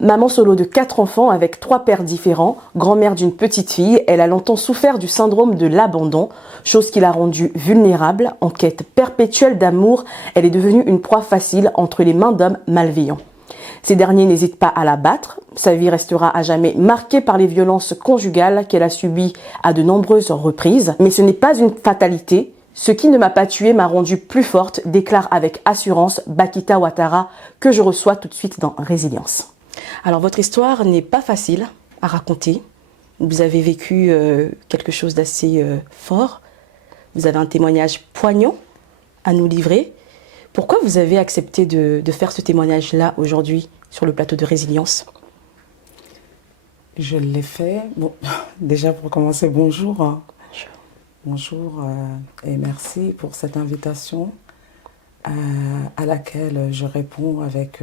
Maman solo de 4 enfants avec 3 pères différents, grand-mère d'une petite fille, elle a longtemps souffert du syndrome de l'abandon, chose qui l'a rendue vulnérable. En quête perpétuelle d'amour, elle est devenue une proie facile entre les mains d'hommes malveillants. Ces derniers n'hésitent pas à la battre. Sa vie restera à jamais marquée par les violences conjugales qu'elle a subies à de nombreuses reprises. Mais ce n'est pas une fatalité. Ce qui ne m'a pas tuée m'a rendue plus forte, déclare avec assurance Bakita Ouattara, que je reçois tout de suite dans Résilience. Alors votre histoire n'est pas facile à raconter. Vous avez vécu quelque chose d'assez fort. Vous avez un témoignage poignant à nous livrer. Pourquoi vous avez accepté de faire ce témoignage-là aujourd'hui sur le plateau de Résilience? Je l'ai fait. Bon, déjà pour commencer, bonjour. Bonjour et merci pour cette invitation à laquelle je réponds avec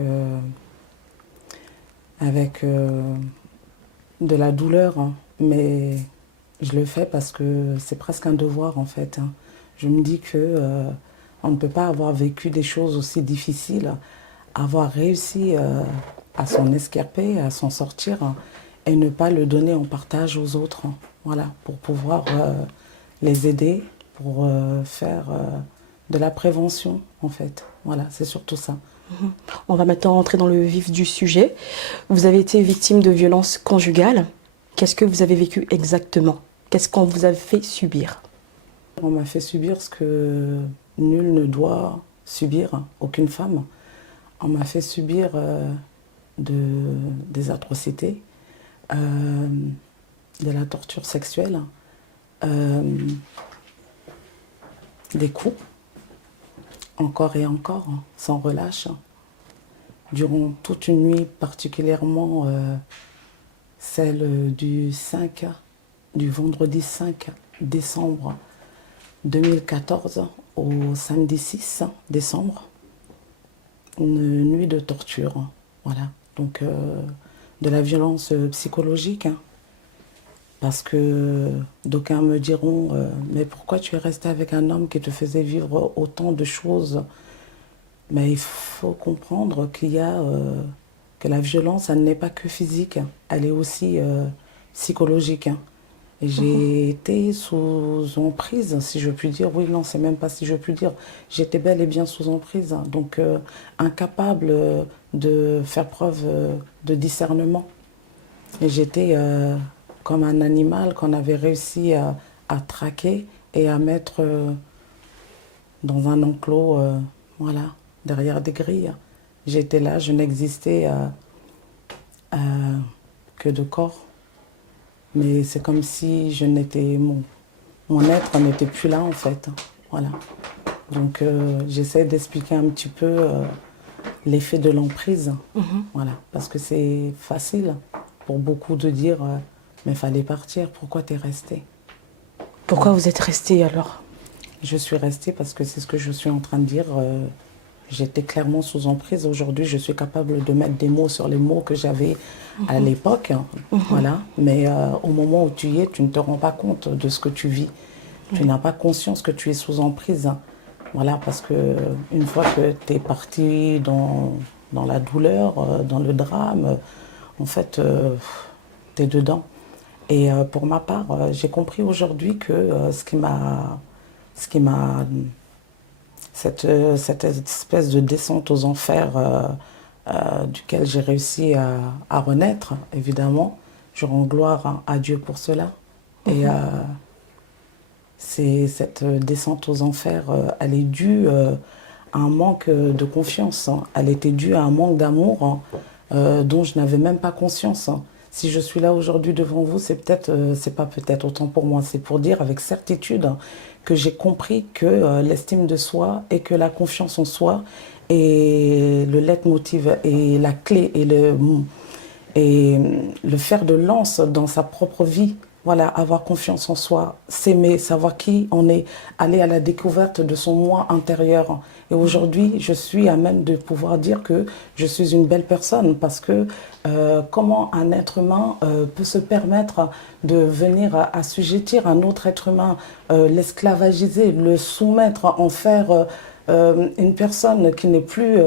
de la douleur, hein, mais je le fais parce que c'est presque un devoir en fait. Hein. Je me dis que on ne peut pas avoir vécu des choses aussi difficiles, avoir réussi à s'en escarper, à s'en sortir et ne pas le donner en partage aux autres. Hein. Voilà, pour pouvoir les aider, pour faire de la prévention en fait. Voilà, c'est surtout ça. On va maintenant rentrer dans le vif du sujet. Vous avez été victime de violences conjugales. Qu'est-ce que vous avez vécu exactement? Qu'est-ce qu'on vous a fait subir? On m'a fait subir ce que nul ne doit subir, aucune femme. On m'a fait subir des atrocités, de la torture sexuelle, des coups, encore et encore, sans relâche, durant toute une nuit, particulièrement celle du vendredi 5 décembre 2014 au samedi 6 décembre, une nuit de torture, voilà, donc de la violence psychologique, hein, parce que d'aucuns me diront mais pourquoi tu es resté avec un homme qui te faisait vivre autant de choses? Mais il faut comprendre qu'il y a que la violence, elle n'est pas que physique, elle est aussi psychologique. Hein. Et j'ai été sous emprise, si je puis dire. Oui, non, c'est même pas si je puis dire. J'étais bel et bien sous emprise, hein. Donc incapable de faire preuve de discernement. Et j'étais comme un animal qu'on avait réussi à traquer et à mettre dans un enclos, voilà, derrière des grilles. J'étais là, je n'existais que de corps. Mais c'est comme si je n'étais mon être n'était plus là en fait. Voilà. Donc j'essaie d'expliquer un petit peu l'effet de l'emprise. Voilà. Parce que c'est facile pour beaucoup de dire mais il fallait partir, pourquoi tu es resté? Pourquoi vous êtes resté alors? Je suis restée parce que c'est ce que je suis en train de dire. J'étais clairement sous emprise. Aujourd'hui, je suis capable de mettre des mots sur les mots que j'avais à l'époque. Voilà. Mais au moment où tu y es, tu ne te rends pas compte de ce que tu vis. Tu n'as pas conscience que tu es sous emprise. Voilà, parce que une fois que tu es parti dans la douleur, dans le drame, en fait, tu es dedans. Et pour ma part, j'ai compris aujourd'hui que cette espèce de descente aux enfers duquel j'ai réussi à renaître, évidemment. Je rends gloire à Dieu pour cela. Et cette descente aux enfers, elle est due à un manque de confiance. Hein. Elle était due à un manque d'amour dont je n'avais même pas conscience. Hein. Si je suis là aujourd'hui devant vous, c'est pas peut-être autant pour moi, c'est pour dire avec certitude que j'ai compris que l'estime de soi et que la confiance en soi est le leitmotiv et la clé et le fer de lance dans sa propre vie. Voilà, avoir confiance en soi, s'aimer, savoir qui on est, aller à la découverte de son moi intérieur. Et aujourd'hui, je suis à même de pouvoir dire que je suis une belle personne parce que comment un être humain peut se permettre de venir assujettir un autre être humain, l'esclavagiser, le soumettre, en faire une personne qui n'est plus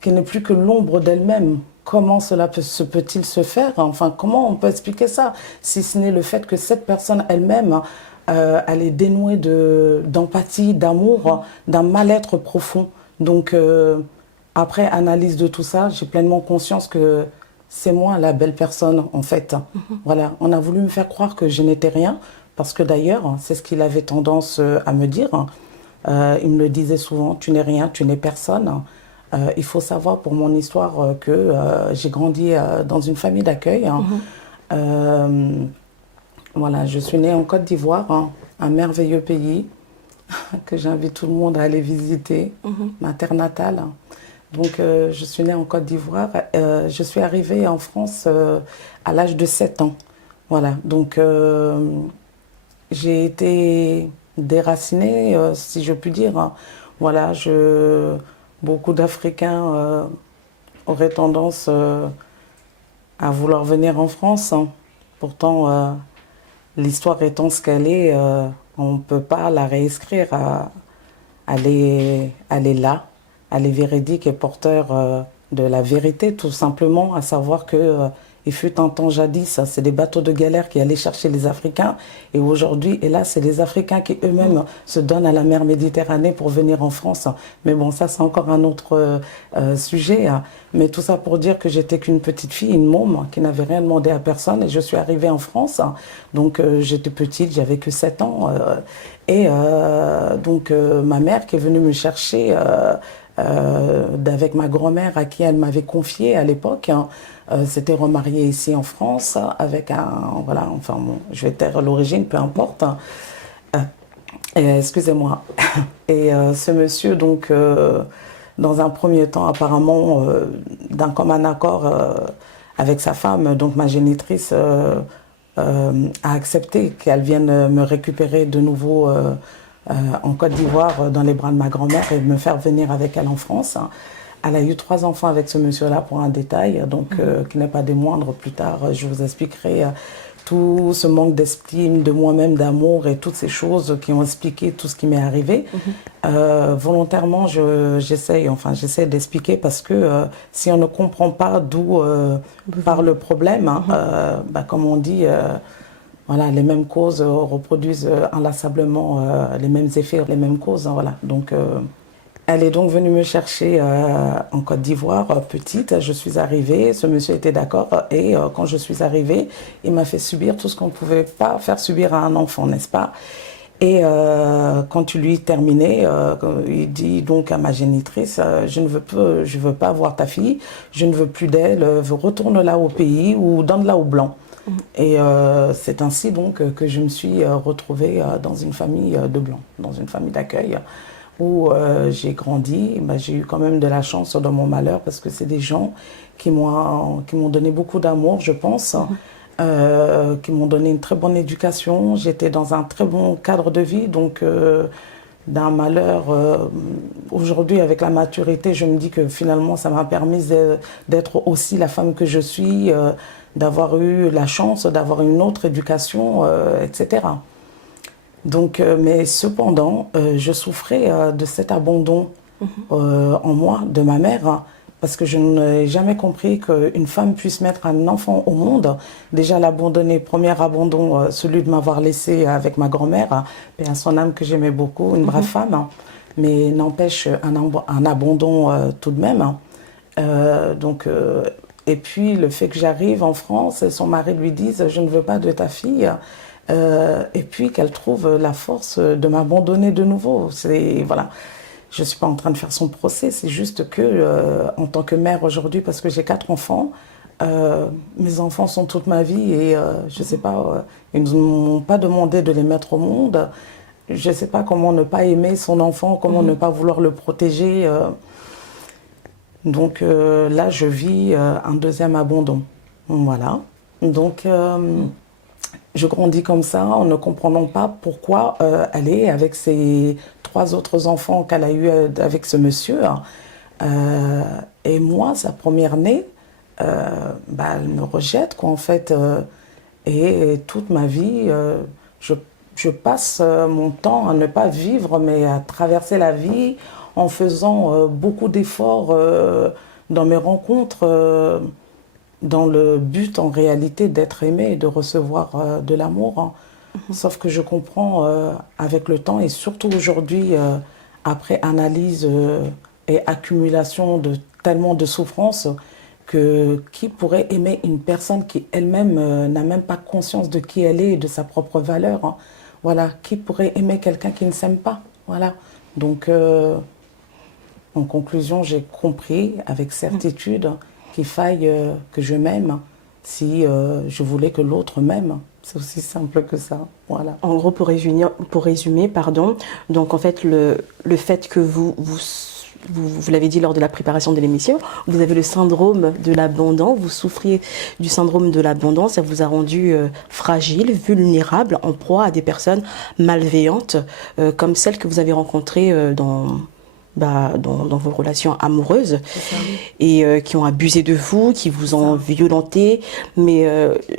qui n'est plus que l'ombre d'elle-même. Comment cela peut-il se faire? Enfin, comment on peut expliquer ça? Si ce n'est le fait que cette personne elle-même, elle est dénouée d'empathie, d'amour, d'un mal-être profond. Donc, après analyse de tout ça, j'ai pleinement conscience que c'est moi la belle personne, en fait. Voilà, on a voulu me faire croire que je n'étais rien, parce que d'ailleurs, c'est ce qu'il avait tendance à me dire. Il me le disait souvent, tu n'es rien, tu n'es personne. Il faut savoir pour mon histoire que j'ai grandi dans une famille d'accueil. Voilà, je suis née en Côte d'Ivoire, un merveilleux pays que j'invite tout le monde à aller visiter, ma terre natale. Donc, je suis née en Côte d'Ivoire. Je suis arrivée en France à l'âge de 7 ans. Voilà, donc j'ai été déracinée, si je puis dire. Voilà, beaucoup d'Africains auraient tendance à vouloir venir en France. Pourtant, l'histoire étant ce qu'elle est, on ne peut pas la réécrire. Elle est là, elle est véridique et porteur de la vérité, tout simplement, à savoir que il fut un temps jadis, c'est des bateaux de galère qui allaient chercher les Africains. Et aujourd'hui, hélas, c'est les Africains qui eux-mêmes se donnent à la mer Méditerranée pour venir en France. Mais bon, ça, c'est encore un autre sujet. Mais tout ça pour dire que j'étais qu'une petite fille, une môme, qui n'avait rien demandé à personne. Et je suis arrivée en France. Donc, j'étais petite, j'avais que 7 ans. Donc, ma mère qui est venue me chercher avec ma grand-mère à qui elle m'avait confié à l'époque, s'était remariée ici en France avec voilà, enfin bon, je vais taire l'origine, peu importe. Excusez-moi. Et ce monsieur, donc, dans un premier temps, apparemment, d'un commun accord avec sa femme, donc ma génitrice, a accepté qu'elle vienne me récupérer de nouveau en Côte d'Ivoire dans les bras de ma grand-mère et me faire venir avec elle en France. Elle a eu 3 enfants avec ce monsieur-là, pour un détail, donc qui n'est pas des moindres. Plus tard, je vous expliquerai tout ce manque d'estime de moi-même, d'amour et toutes ces choses qui ont expliqué tout ce qui m'est arrivé. Volontairement, j'essaie d'expliquer parce que si on ne comprend pas d'où part le problème, comme on dit, voilà, les mêmes causes reproduisent inlassablement les mêmes effets, les mêmes causes. Voilà. Donc, elle est donc venue me chercher en Côte d'Ivoire, petite. Je suis arrivée, ce monsieur était d'accord. Et quand je suis arrivée, il m'a fait subir tout ce qu'on ne pouvait pas faire subir à un enfant, n'est-ce pas? Et quand il lui terminé, il dit donc à ma génitrice, je veux pas voir ta fille, je ne veux plus d'elle, retourne-la au pays ou donne-la aux Blancs. Et c'est ainsi donc que je me suis retrouvée dans une famille de Blancs, dans une famille d'accueil où j'ai grandi. J'ai eu quand même de la chance dans mon malheur parce que c'est des gens qui m'ont donné beaucoup d'amour, je pense, qui m'ont donné une très bonne éducation. J'étais dans un très bon cadre de vie, donc d'un malheur. Aujourd'hui, avec la maturité, je me dis que finalement, ça m'a permis d'être aussi la femme que je suis, d'avoir eu la chance d'avoir une autre éducation, etc. Donc, mais cependant, je souffrais de cet abandon en moi, de ma mère, parce que je n'ai jamais compris qu'une femme puisse mettre un enfant au monde. Déjà l'abandonner, premier abandon, celui de m'avoir laissé avec ma grand-mère, et à son âme que j'aimais beaucoup, une brave femme, mais n'empêche un abandon tout de même. Et puis le fait que j'arrive en France, et son mari lui dise « je ne veux pas de ta fille », et puis qu'elle trouve la force de m'abandonner de nouveau. Voilà. Je ne suis pas en train de faire son procès, c'est juste que, en tant que mère aujourd'hui, parce que j'ai 4 enfants, mes enfants sont toute ma vie et je ne sais pas, ils ne m'ont pas demandé de les mettre au monde. Je ne sais pas comment ne pas aimer son enfant, comment ne pas vouloir le protéger. Donc là, je vis un deuxième abandon. Voilà. Donc, je grandis comme ça en ne comprenant pas pourquoi elle est avec ses 3 autres enfants qu'elle a eu avec ce monsieur. Et moi, sa première-née, elle me rejette, quoi, en fait. Et toute ma vie, je passe mon temps à ne pas vivre, mais à traverser la vie en faisant beaucoup d'efforts dans mes rencontres dans le but en réalité d'être aimé et de recevoir de l'amour, hein. Sauf que je comprends avec le temps et surtout aujourd'hui, après analyse et accumulation de tellement de souffrances, que qui pourrait aimer une personne qui elle-même n'a même pas conscience de qui elle est et de sa propre valeur, hein. Voilà, qui pourrait aimer quelqu'un qui ne s'aime pas? Voilà. Donc, en conclusion, j'ai compris avec certitude qu'il faille que je m'aime si je voulais que l'autre m'aime. C'est aussi simple que ça. Voilà. En gros, pour résumer, pardon, donc en fait, le fait que vous l'avez dit lors de la préparation de l'émission, vous avez le syndrome de l'abondant, vous souffriez du syndrome de l'abondant, ça vous a rendu fragile, vulnérable, en proie à des personnes malveillantes, comme celles que vous avez rencontrées dans vos relations amoureuses et qui ont abusé de vous, qui vous ont violenté. Mais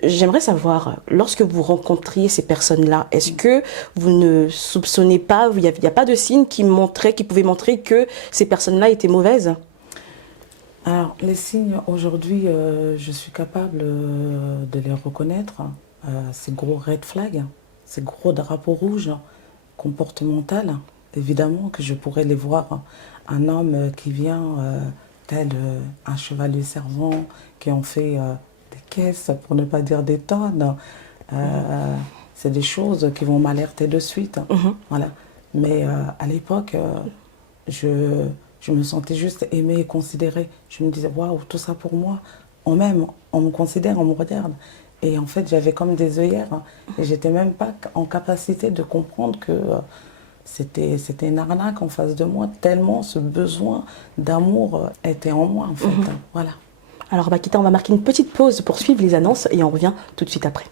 j'aimerais savoir, lorsque vous rencontriez ces personnes-là, est-ce que vous ne soupçonnez pas, il n'y a pas de signes qui pouvaient montrer que ces personnes-là étaient mauvaises? Alors, les signes, aujourd'hui, je suis capable de les reconnaître. Ces gros red flags, ces gros drapeaux rouges comportementaux. Évidemment que je pourrais les voir. Un homme qui vient tel un chevalier servant, qui en fait des caisses, pour ne pas dire des tonnes. C'est des choses qui vont m'alerter de suite. Voilà. Mais à l'époque, je me sentais juste aimée et considérée. Je me disais, waouh, tout ça pour moi. On m'aime, on me considère, on me regarde. Et en fait, j'avais comme des œillères. Et j'étais même pas en capacité de comprendre que c'était une arnaque en face de moi, tellement ce besoin d'amour était en moi, en fait. Voilà. Alors, Bakita, on va marquer une petite pause pour suivre les annonces et on revient tout de suite après.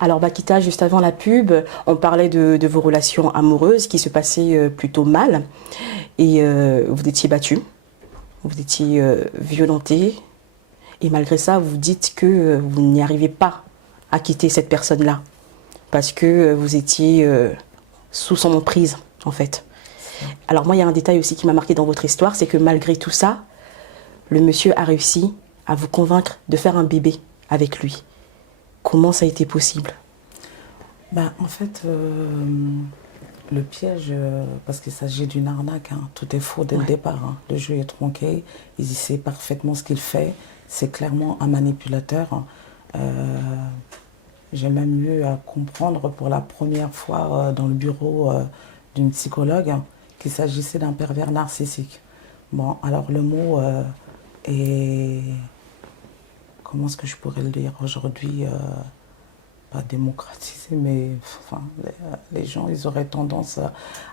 Alors Bakita, juste avant la pub, on parlait de vos relations amoureuses qui se passaient plutôt mal et vous étiez battue, vous étiez violentée et malgré ça vous dites que vous n'y arrivez pas à quitter cette personne-là parce que vous étiez sous son emprise en fait. Alors moi il y a un détail aussi qui m'a marqué dans votre histoire, c'est que malgré tout ça, le monsieur a réussi à vous convaincre de faire un bébé avec lui. Comment ça a été possible? En fait, le piège, parce qu'il s'agit d'une arnaque, hein, tout est faux dès le départ. Hein. Le jeu est tronqué, il sait parfaitement ce qu'il fait. C'est clairement un manipulateur. J'ai même eu à comprendre pour la première fois dans le bureau d'une psychologue qu'il s'agissait d'un pervers narcissique. Bon, alors le mot est... Comment est-ce que je pourrais le dire aujourd'hui, pas démocratisé, mais enfin, les gens, ils auraient tendance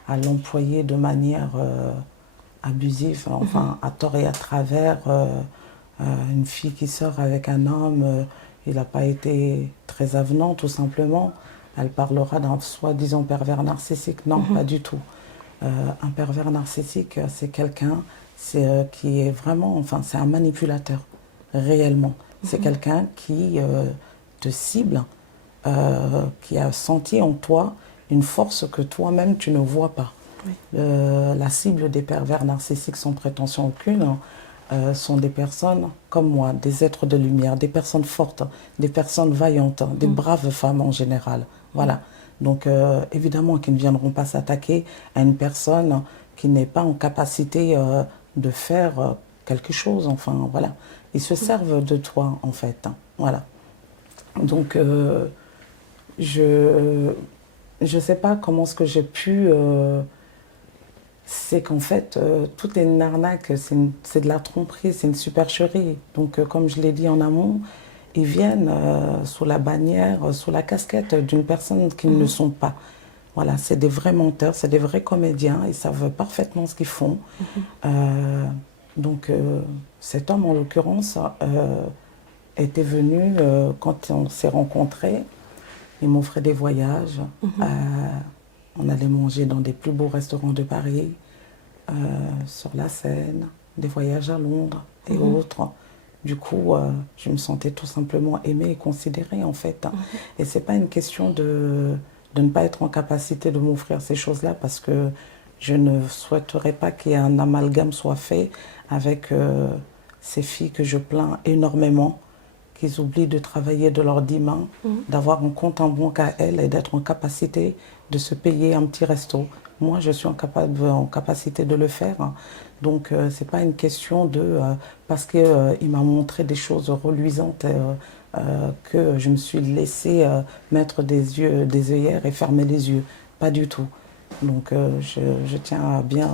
à l'employer de manière abusive, enfin, à tort et à travers. Une fille qui sort avec un homme, il n'a pas été très avenant, tout simplement. Elle parlera d'un soi-disant pervers narcissique. Non, pas du tout. Un pervers narcissique, c'est quelqu'un qui est vraiment, enfin, c'est un manipulateur, réellement. C'est quelqu'un qui te cible, qui a senti en toi une force que toi-même tu ne vois pas. Oui. La cible des pervers narcissiques sans prétention aucune sont des personnes comme moi, des êtres de lumière, des personnes fortes, des personnes vaillantes, des braves femmes en général. Voilà. Donc évidemment qu'ils ne viendront pas s'attaquer à une personne qui n'est pas en capacité de faire quelque chose. Enfin voilà. Ils se servent de toi en fait. Voilà. Donc je sais pas comment ce que j'ai pu... c'est qu'en fait, tout est une arnaque, c'est de la tromperie, c'est une supercherie. Donc, comme je l'ai dit en amont, ils viennent sous la bannière, sous la casquette d'une personne qu'ils ne sont pas. Voilà, c'est des vrais menteurs, c'est des vrais comédiens, ils savent parfaitement ce qu'ils font. Donc, cet homme, en l'occurrence, était venu, quand on s'est rencontrés, il m'offrait des voyages. On allait manger dans des plus beaux restaurants de Paris, sur la Seine, des voyages à Londres et autres. Du coup, je me sentais tout simplement aimée et considérée en fait. Et c'est pas une question de ne pas être en capacité de m'offrir ces choses-là parce que je ne souhaiterais pas qu'il y ait un amalgame soit fait avec ces filles que je plains énormément, qu'ils oublient de travailler de leurs 10 mains, d'avoir un compte en banque à elles et d'être en capacité de se payer un petit resto. Moi, je suis en capacité de le faire. Donc, ce n'est pas une question de... parce qu'il m'a montré des choses reluisantes que je me suis laissée mettre des œillères et fermer les yeux. Pas du tout. Donc, je tiens à bien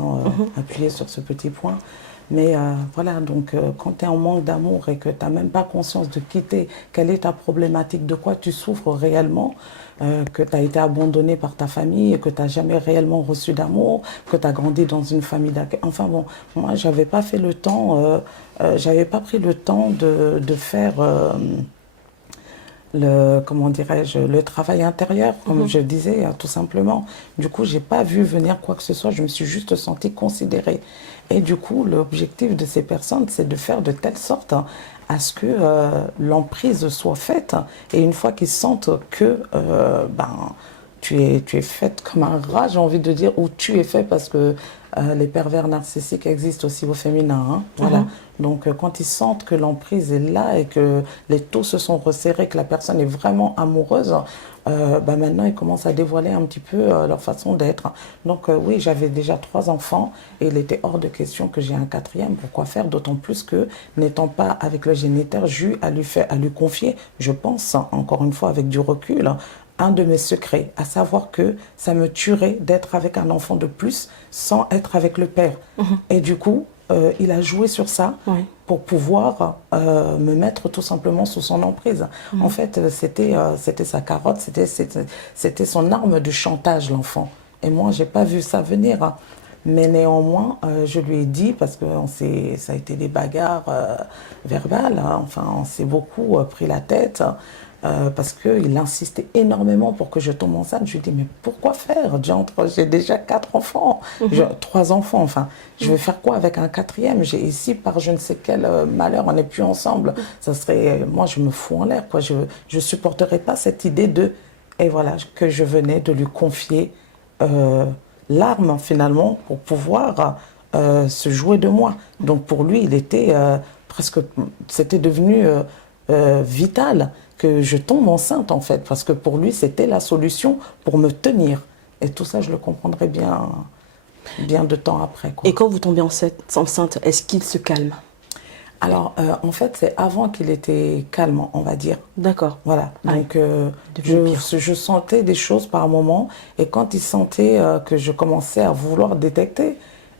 appuyer sur ce petit point. Mais voilà, donc quand tu es en manque d'amour et que tu n'as même pas conscience de quitter, quelle est ta problématique, de quoi tu souffres réellement, que tu as été abandonné par ta famille et que tu n'as jamais réellement reçu d'amour, que tu as grandi dans une famille d'accueil. Enfin bon, moi, j'avais pas fait le temps, j'avais pas pris le temps de faire... comment dirais-je, le travail intérieur, comme je disais, tout simplement. Du coup, j'ai pas vu venir quoi que ce soit, je me suis juste sentie considérée. Et du coup, l'objectif de ces personnes, c'est de faire de telle sorte à ce que l'emprise soit faite. Et une fois qu'ils sentent que tu es faite comme un rat, j'ai envie de dire, ou tu es fait parce que les pervers narcissiques existent aussi au féminin. Hein, voilà. Donc, quand ils sentent que l'emprise est là et que les taux se sont resserrés, que la personne est vraiment amoureuse, maintenant, ils commencent à dévoiler un petit peu leur façon d'être. Donc, oui, j'avais déjà 3 enfants et il était hors de question que j'ai un 4e. Pourquoi faire? D'autant plus que, n'étant pas avec le géniteur, j'eus à lui confier, je pense, encore une fois, avec du recul, un de mes secrets, à savoir que ça me tuerait d'être avec un enfant de plus sans être avec le père. Et du coup, il a joué sur ça pour pouvoir me mettre tout simplement sous son emprise. En fait, c'était sa carotte, c'était son arme de chantage, l'enfant. Et moi, j'ai pas vu ça venir. Hein. Mais néanmoins, je lui ai dit, parce que ça a été des bagarres verbales, hein, enfin, on s'est beaucoup pris la tête. Parce qu'il insistait énormément pour que je tombe enceinte. Je lui ai dit, mais pourquoi faire? J'ai déjà 4 enfants, 3 enfants, enfin. Je vais faire quoi avec un 4e? Ici, par je ne sais quel malheur, on n'est plus ensemble. Ça serait, moi, je me fous en l'air, quoi. Je ne supporterais pas cette idée de... Et voilà, que je venais de lui confier l'arme, finalement, pour pouvoir se jouer de moi. Donc, pour lui, il était presque... C'était devenu vital que je tombe enceinte, en fait, parce que pour lui, c'était la solution pour me tenir. Et tout ça, je le comprendrai bien de temps après. Quoi. Et quand vous tombez enceinte, est-ce qu'il se calme? Alors, en fait, c'est avant qu'il était calme, on va dire. D'accord. Voilà. Donc, je sentais des choses par moment. Et quand il sentait que je commençais à vouloir détecter,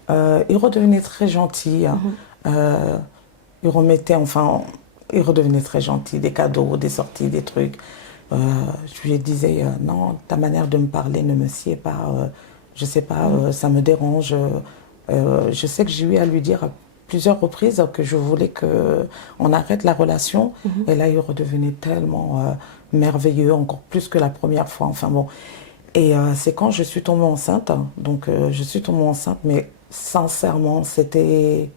il redevenait très gentil. Il remettait, enfin... Il redevenait très gentil, des cadeaux, des sorties, des trucs. Je lui disais, non, ta manière de me parler ne me sied pas, je sais pas, ça me dérange. Je sais que j'ai eu à lui dire à plusieurs reprises que je voulais qu'on arrête la relation. Et là, il redevenait tellement merveilleux, encore plus que la première fois. Enfin bon. Et c'est quand je suis tombée enceinte. Donc, je suis tombée enceinte, mais sincèrement, c'était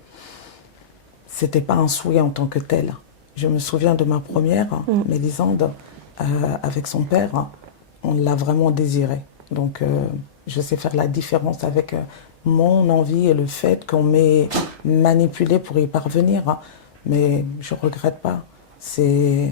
pas un souhait en tant que tel. Je me souviens de ma première, Mélisande, avec son père, on l'a vraiment désirée. Donc, je sais faire la différence avec mon envie et le fait qu'on m'ait manipulée pour y parvenir. Mais je ne regrette pas. Je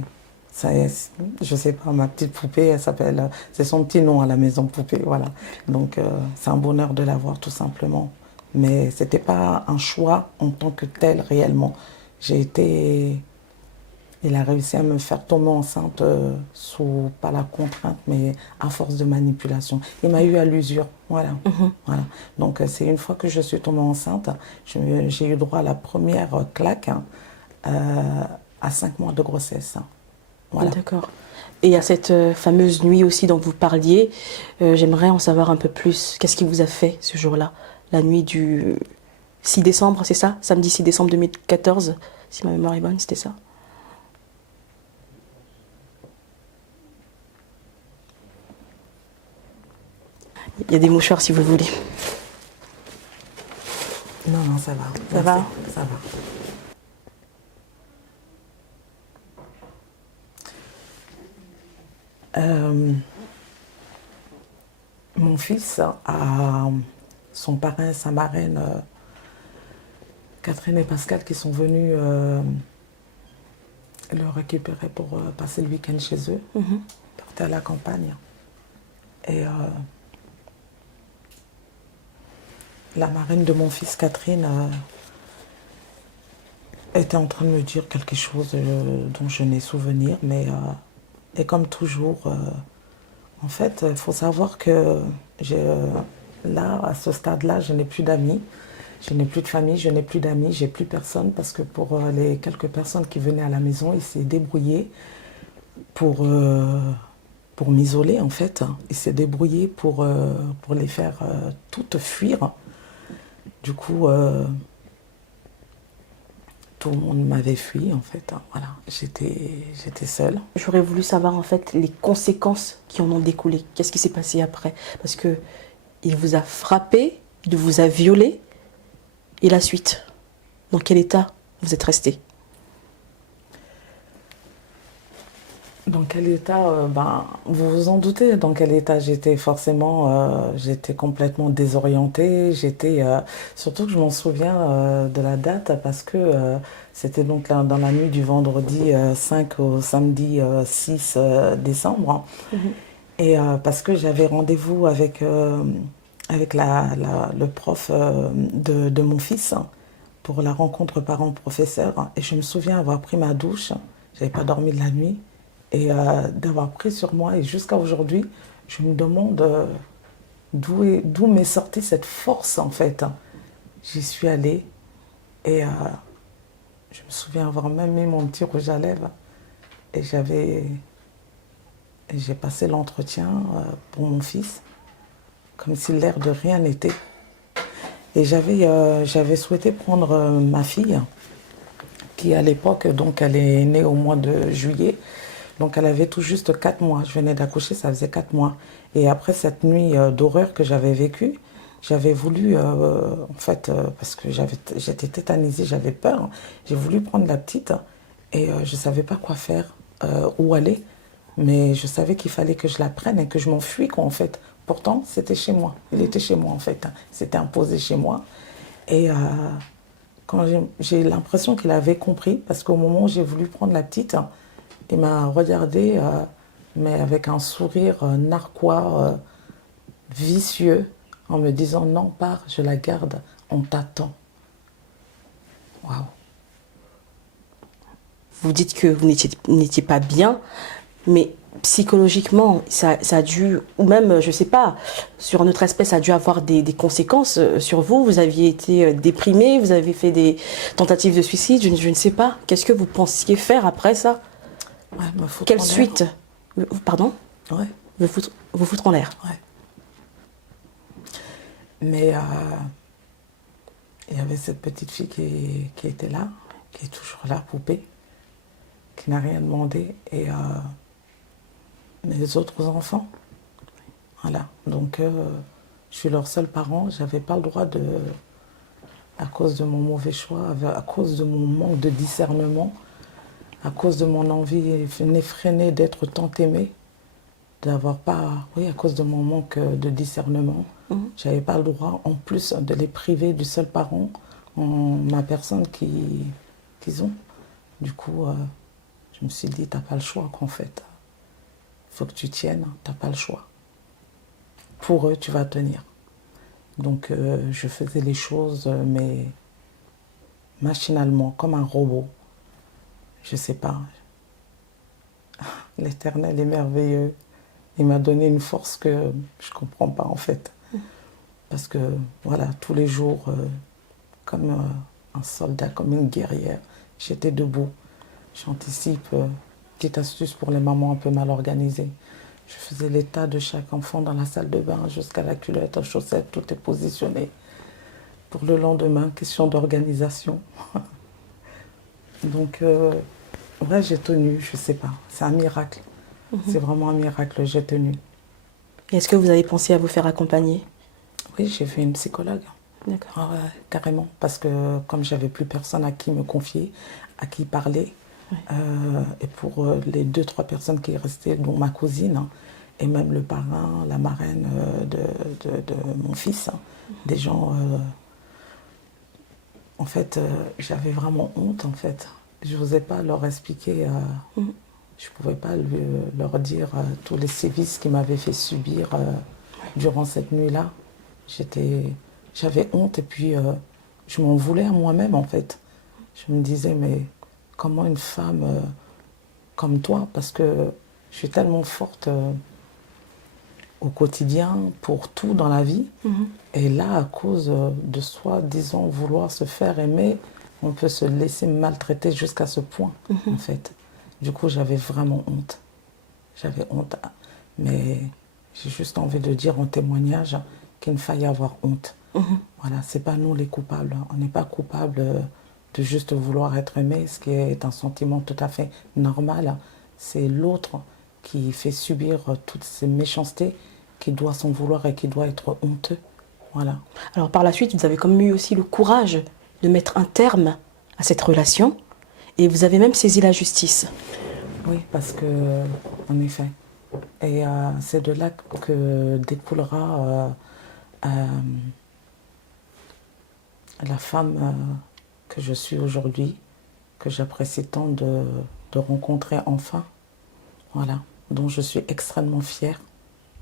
sais pas, ma petite poupée, elle s'appelle, c'est son petit nom à la maison, poupée, voilà. Donc, c'est un bonheur de l'avoir, tout simplement. Mais c'était pas un choix en tant que tel, réellement. Il a réussi à me faire tomber enceinte sous, pas la contrainte, mais à force de manipulation. Il m'a eu à l'usure, voilà. Voilà. Donc, c'est une fois que je suis tombée enceinte, j'ai eu droit à la première claque à 5 mois de grossesse. Voilà. D'accord. Et à cette fameuse nuit aussi dont vous parliez, j'aimerais en savoir un peu plus. Qu'est-ce qui vous a fait ce jour-là? La nuit du 6 décembre, c'est ça? Samedi 6 décembre 2014, si ma mémoire est bonne, c'était ça? Il y a des mouchoirs si vous voulez. Non, non, ça va. Ça va? Ça va. Mon fils a son parrain et sa marraine, Catherine et Pascal, qui sont venus le récupérer pour passer le week-end chez eux. Ils partaient à la campagne. Et la marraine de mon fils, Catherine, était en train de me dire quelque chose dont je n'ai souvenir. Mais, et comme toujours, en fait, il faut savoir que là, à ce stade-là, je n'ai plus d'amis. Je n'ai plus de famille, je n'ai plus d'amis, j'ai plus personne parce que pour les quelques personnes qui venaient à la maison, il s'est débrouillé pour m'isoler en fait. Il s'est débrouillé pour les faire toutes fuir. Du coup, tout le monde m'avait fui en fait. Voilà, j'étais seule. J'aurais voulu savoir en fait les conséquences qui en ont découlé. Qu'est-ce qui s'est passé après? Parce que il vous a frappé, il vous a violé. Et la suite? Dans quel état vous êtes resté? Dans quel état vous vous en doutez, dans quel état j'étais. Forcément, j'étais complètement désorientée. Surtout que je m'en souviens de la date parce que c'était donc dans la nuit du vendredi 5 au samedi 6 décembre. Et parce que j'avais rendez-vous avec le prof de mon fils pour la rencontre parents-professeurs. Et je me souviens avoir pris ma douche. J'avais pas dormi de la nuit. Et d'avoir pris sur moi. Et jusqu'à aujourd'hui, je me demande d'où m'est sortie cette force, en fait. J'y suis allée. Et je me souviens avoir même mis mon petit rouge à lèvres. Et j'ai passé l'entretien pour mon fils, comme si l'air de rien n'était. Et j'avais souhaité prendre ma fille, qui à l'époque, donc elle est née au mois de juillet. Donc elle avait tout juste 4 mois. Je venais d'accoucher, ça faisait 4 mois. Et après cette nuit d'horreur que j'avais vécue, j'avais voulu, en fait, parce que j'étais tétanisée, j'avais peur, j'ai voulu prendre la petite et je ne savais pas quoi faire, où aller. Mais je savais qu'il fallait que je la prenne et que je m'enfuis, quoi, en fait. Pourtant, c'était chez moi. Il était chez moi, en fait. C'était imposé chez moi. Et quand j'ai l'impression qu'il avait compris, parce qu'au moment où j'ai voulu prendre la petite, il m'a regardé, mais avec un sourire narquois, vicieux, en me disant « Non, pars, je la garde, on t'attend. » Waouh. Vous dites que vous n'étiez pas bien, mais psychologiquement, ça a dû, ou même, je ne sais pas, sur notre aspect, ça a dû avoir des conséquences sur vous. Vous aviez été déprimé, vous avez fait des tentatives de suicide, je ne sais pas. Qu'est-ce que vous pensiez faire après ça? Ouais, me foutre Quelle en l'air. suite? Pardon? Ouais. Vous foutre en l'air. Ouais. Mais il y avait cette petite fille qui était là, qui est toujours là, poupée, qui n'a rien demandé. Et mes autres enfants, voilà. Donc, je suis leur seul parent. J'avais pas le droit à cause de mon mauvais choix, à cause de mon manque de discernement, à cause de mon envie effrénée d'être tant aimée, d'avoir pas, oui, à cause de mon manque de discernement, j'avais pas le droit, en plus de les priver du seul parent en ma personne qu'ils ont. Du coup, je me suis dit, t'as pas le choix, qu'en fait. Il faut que tu tiennes, t'as pas le choix. Pour eux, tu vas tenir. Donc, je faisais les choses, mais machinalement, comme un robot. Je sais pas. L'Éternel est merveilleux. Il m'a donné une force que je ne comprends pas en fait. Parce que voilà, tous les jours, comme un soldat, comme une guerrière, j'étais debout. J'anticipe, petite astuce pour les mamans un peu mal organisées. Je faisais l'état de chaque enfant dans la salle de bain jusqu'à la culotte, aux chaussettes, tout est positionné. Pour le lendemain, question d'organisation. Donc, ouais, j'ai tenu, je sais pas, c'est un miracle. C'est vraiment un miracle, j'ai tenu. Est-ce que vous avez pensé à vous faire accompagner? Oui, j'ai fait une psychologue. D'accord. Ah ouais, carrément. Parce que comme j'avais plus personne à qui me confier, à qui parler, et pour les 2-3 personnes qui restaient, dont ma cousine, hein, et même le parrain, la marraine de mon fils, hein, des gens... en fait, j'avais vraiment honte, en fait. Je n'osais pas leur expliquer... Je ne pouvais pas leur dire tous les sévices qu'ils m'avaient fait subir durant cette nuit-là. J'avais honte et puis je m'en voulais à moi-même en fait. Je me disais, mais comment une femme comme toi, parce que je suis tellement forte au quotidien pour tout dans la vie, et là, à cause de soi-disant vouloir se faire aimer, on peut se laisser maltraiter jusqu'à ce point en fait. Du coup, j'avais vraiment honte. J'avais honte. Mais j'ai juste envie de dire en témoignage qu'il ne faille avoir honte. Voilà, c'est pas nous les coupables. On n'est pas coupable de juste vouloir être aimé, ce qui est un sentiment tout à fait normal. C'est l'autre qui fait subir toutes ces méchancetés, qui doit s'en vouloir et qui doit être honteux. Voilà. Alors par la suite, vous avez quand même eu aussi le courage de mettre un terme à cette relation et vous avez même saisi la justice. Oui, parce que, en effet, et c'est de là que découlera la femme que je suis aujourd'hui, que j'apprécie tant de rencontrer enfin, voilà, dont je suis extrêmement fière,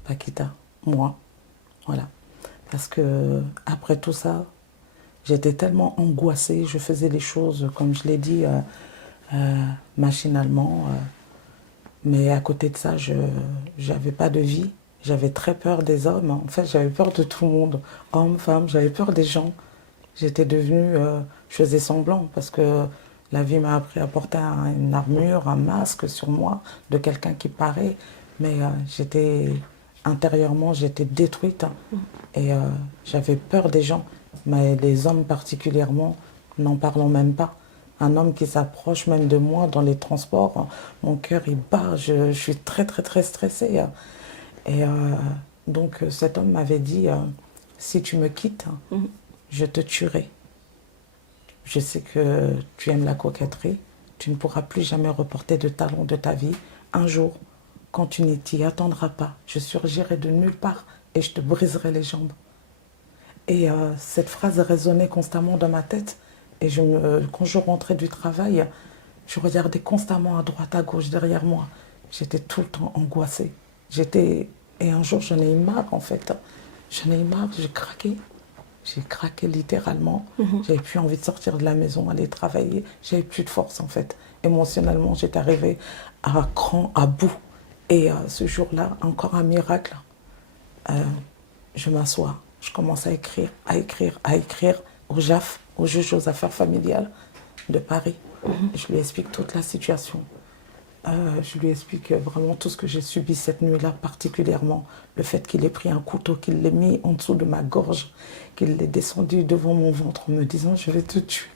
Paquita, moi, voilà. Parce que après tout ça, j'étais tellement angoissée, je faisais les choses, comme je l'ai dit, machinalement. Mais à côté de ça, je n'avais pas de vie. J'avais très peur des hommes. En fait, j'avais peur de tout le monde. Hommes, femmes, j'avais peur des gens. J'étais devenue... je faisais semblant parce que la vie m'a appris à porter une armure, un masque sur moi de quelqu'un qui paraît. Mais intérieurement, j'étais détruite. Et j'avais peur des gens. Mais les hommes particulièrement, n'en parlons même pas. Un homme qui s'approche même de moi dans les transports, mon cœur il bat, je suis très très très stressée. Et donc cet homme m'avait dit, si tu me quittes, je te tuerai. Je sais que tu aimes la coquetterie, tu ne pourras plus jamais reporter de talons de ta vie. Un jour, quand tu n'y t'y attendras pas, je surgirai de nulle part et je te briserai les jambes. Et cette phrase résonnait constamment dans ma tête. Et quand je rentrais du travail, je regardais constamment à droite, à gauche, derrière moi. J'étais tout le temps angoissée. Et un jour, j'en ai eu marre, en fait. J'en ai eu marre, j'ai craqué. J'ai craqué littéralement. J'avais plus envie de sortir de la maison, aller travailler. J'avais plus de force, en fait. Émotionnellement, j'étais arrivée à cran, à bout. Et ce jour-là, encore un miracle. Je m'assois. Je commence à écrire au JAF, au juge aux affaires familiales de Paris. Je lui explique toute la situation. Je lui explique vraiment tout ce que j'ai subi cette nuit-là, particulièrement le fait qu'il ait pris un couteau, qu'il l'ait mis en dessous de ma gorge, qu'il l'ait descendu devant mon ventre en me disant « je vais te tuer ».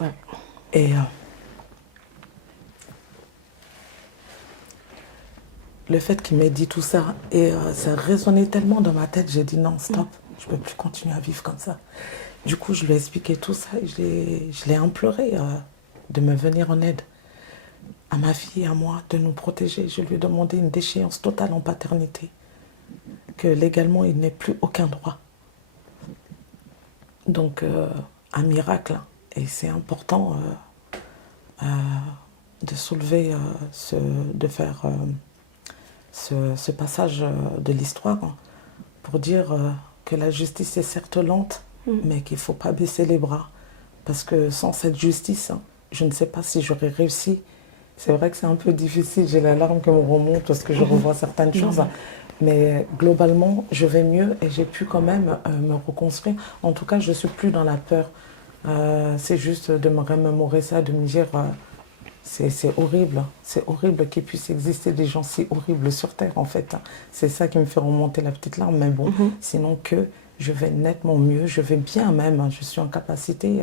Ouais. Et le fait qu'il m'ait dit tout ça, et ça résonnait tellement dans ma tête, j'ai dit non, stop, je ne peux plus continuer à vivre comme ça. Du coup, je lui ai expliqué tout ça et je l'ai imploré de me venir en aide à ma fille et à moi, de nous protéger. Je lui ai demandé une déchéance totale en paternité, que légalement, il n'ait plus aucun droit. Donc, un miracle. Hein. Et c'est important de soulever, de faire ce passage de l'histoire hein, pour dire que la justice est certes lente, mais qu'il ne faut pas baisser les bras. Parce que sans cette justice, hein, je ne sais pas si j'aurais réussi. C'est vrai que c'est un peu difficile, j'ai la larme qui me remonte parce que je revois certaines choses. Mais globalement, je vais mieux et j'ai pu quand même me reconstruire. En tout cas, je ne suis plus dans la peur. C'est juste de me remémorer ça, de me dire c'est horrible. C'est horrible qu'il puisse exister des gens si horribles sur Terre, en fait. C'est ça qui me fait remonter la petite larme. Mais bon, sinon que je vais nettement mieux, je vais bien même. Je suis en capacité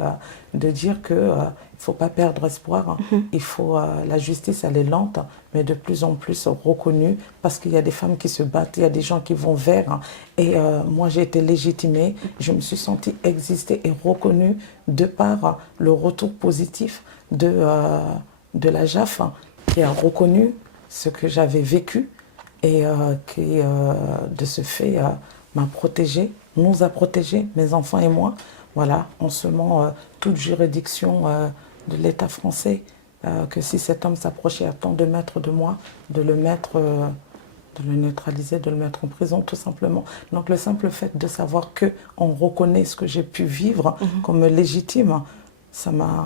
de dire qu'il ne faut pas perdre espoir. Il faut, la justice, elle est lente, mais de plus en plus reconnue, parce qu'il y a des femmes qui se battent, il y a des gens qui vont vers. Et moi, j'ai été légitimée, je me suis sentie exister et reconnue de par le retour positif de la JAF, qui a reconnu ce que j'avais vécu et qui, de ce fait, m'a protégée, nous a protégés, mes enfants et moi. Voilà, en semant toute juridiction de l'État français, que si cet homme s'approchait à tant de mètres de moi, de le mettre, de le neutraliser, de le mettre en prison, tout simplement. Donc le simple fait de savoir qu'on reconnaît ce que j'ai pu vivre comme légitime, ça m'a...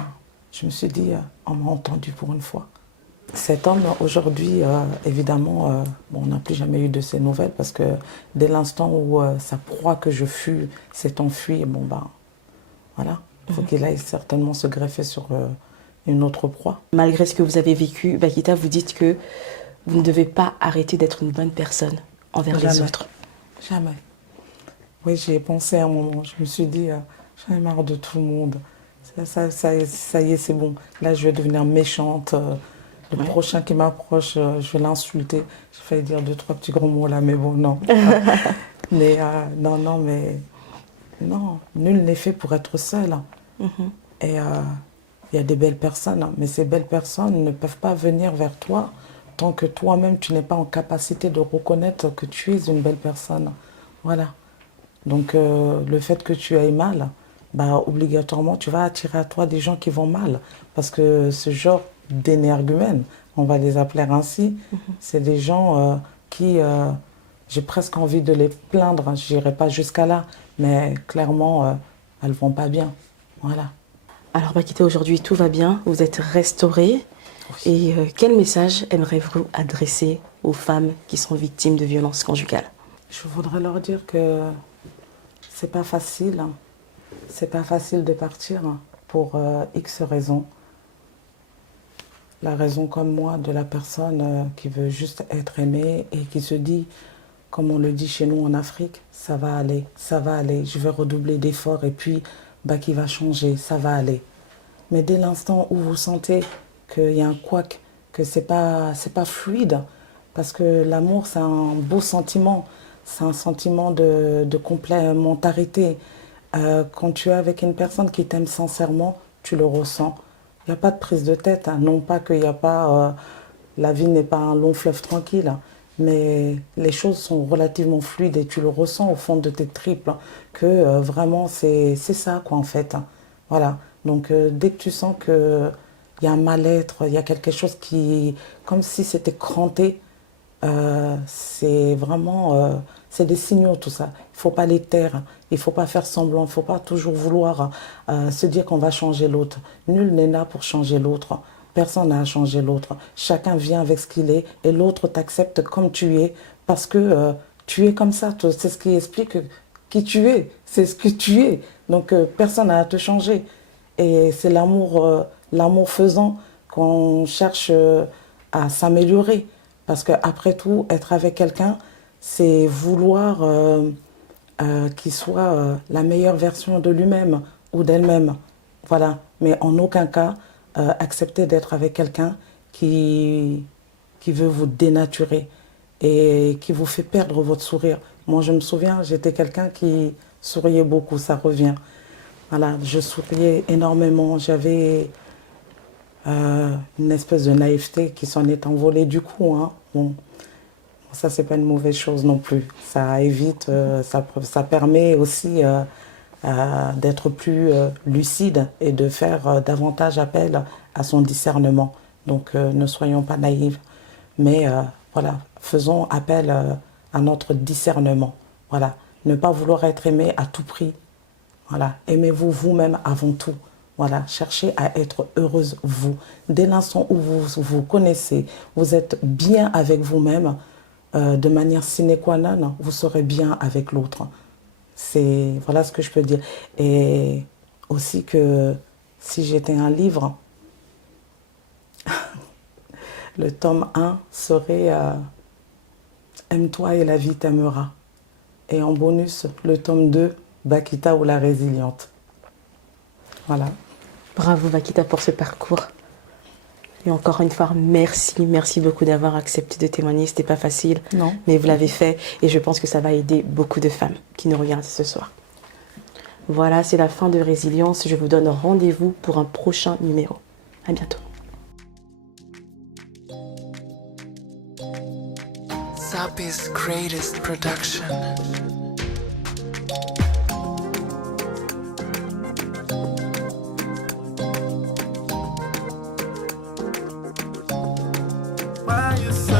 Je me suis dit, on m'a entendu pour une fois. Cet homme, aujourd'hui, évidemment, bon, on n'a plus jamais eu de ses nouvelles parce que dès l'instant où sa proie que je fus s'est enfuie, bon, ben, voilà, il faut qu'il aille certainement se greffer sur une autre proie. Malgré ce que vous avez vécu, Bakita, vous dites que vous ne devez pas arrêter d'être une bonne personne envers les autres. Jamais. Oui, j'y ai pensé à un moment. Je me suis dit, j'en ai marre de tout le monde. Ça y est, c'est bon. Là, je vais devenir méchante. Le prochain qui m'approche, je vais l'insulter. J'ai failli dire 2-3 petits gros mots là, mais bon, non. Mais non, nul n'est fait pour être seul. Et il y a des belles personnes, hein, mais ces belles personnes ne peuvent pas venir vers toi tant que toi-même, tu n'es pas en capacité de reconnaître que tu es une belle personne. Voilà. Donc, le fait que tu ailles mal, bah, obligatoirement, tu vas attirer à toi des gens qui vont mal. Parce que ce genre d'énergumènes, on va les appeler ainsi, c'est des gens qui, j'ai presque envie de les plaindre, je n'irai pas jusqu'à là, mais clairement, elles ne vont pas bien. Voilà. Alors Bakita, aujourd'hui, tout va bien, vous êtes restaurée. Oui. Et quel message aimeriez-vous adresser aux femmes qui sont victimes de violences conjugales? Je voudrais leur dire que c'est pas facile. C'est pas facile de partir pour X raisons. La raison comme moi de la personne qui veut juste être aimée et qui se dit, comme on le dit chez nous en Afrique, ça va aller, je vais redoubler d'efforts et puis bah, qui va changer, ça va aller. Mais dès l'instant où vous sentez qu'il y a un couac, que c'est pas fluide, parce que l'amour c'est un beau sentiment, c'est un sentiment de complémentarité. Quand tu es avec une personne qui t'aime sincèrement, tu le ressens. Il n'y a pas de prise de tête, hein. Non pas qu'il n'y a pas... la vie n'est pas un long fleuve tranquille, hein, mais les choses sont relativement fluides et tu le ressens au fond de tes tripes, hein, que vraiment c'est ça quoi en fait. Hein. Voilà, donc dès que tu sens qu'il y a un mal-être, il y a quelque chose qui... comme si c'était cranté, c'est vraiment... c'est des signaux tout ça. Il ne faut pas les taire, il ne faut pas faire semblant, il ne faut pas toujours vouloir se dire qu'on va changer l'autre. Nul n'est là pour changer l'autre. Personne n'a à changer l'autre. Chacun vient avec ce qu'il est et l'autre t'accepte comme tu es parce que tu es comme ça. C'est ce qui explique qui tu es. C'est ce que tu es. Donc personne n'a à te changer. Et c'est l'amour faisant qu'on cherche à s'améliorer. Parce qu'après tout, être avec quelqu'un, c'est vouloir qu'il soit la meilleure version de lui-même ou d'elle-même. Voilà. Mais en aucun cas, accepter d'être avec quelqu'un qui veut vous dénaturer et qui vous fait perdre votre sourire. Moi, je me souviens, j'étais quelqu'un qui souriait beaucoup, ça revient. Voilà, je souriais énormément. J'avais une espèce de naïveté qui s'en est envolée du coup, hein. Bon, ça, c'est pas une mauvaise chose non plus. Ça évite, ça permet aussi d'être plus lucide et de faire davantage appel à son discernement. Donc, ne soyons pas naïfs, mais voilà, faisons appel à notre discernement. Voilà, ne pas vouloir être aimé à tout prix. Voilà, aimez-vous vous-même avant tout. Voilà, cherchez à être heureuse vous. Dès l'instant où vous vous connaissez, vous êtes bien avec vous-même, de manière sine qua non, vous serez bien avec l'autre. C'est, voilà ce que je peux dire. Et aussi que si j'étais un livre, le tome 1 serait Aime-toi et la vie t'aimera. Et en bonus, le tome 2, Bakita ou la résiliente. Voilà. Bravo Bakita pour ce parcours. Et encore une fois, merci beaucoup d'avoir accepté de témoigner. C'était pas facile, Non. mais vous l'avez fait et je pense que ça va aider beaucoup de femmes qui nous regardent ce soir. Voilà, c'est la fin de Résilience. Je vous donne rendez-vous pour un prochain numéro. À bientôt. Sapi's greatest production. Why you so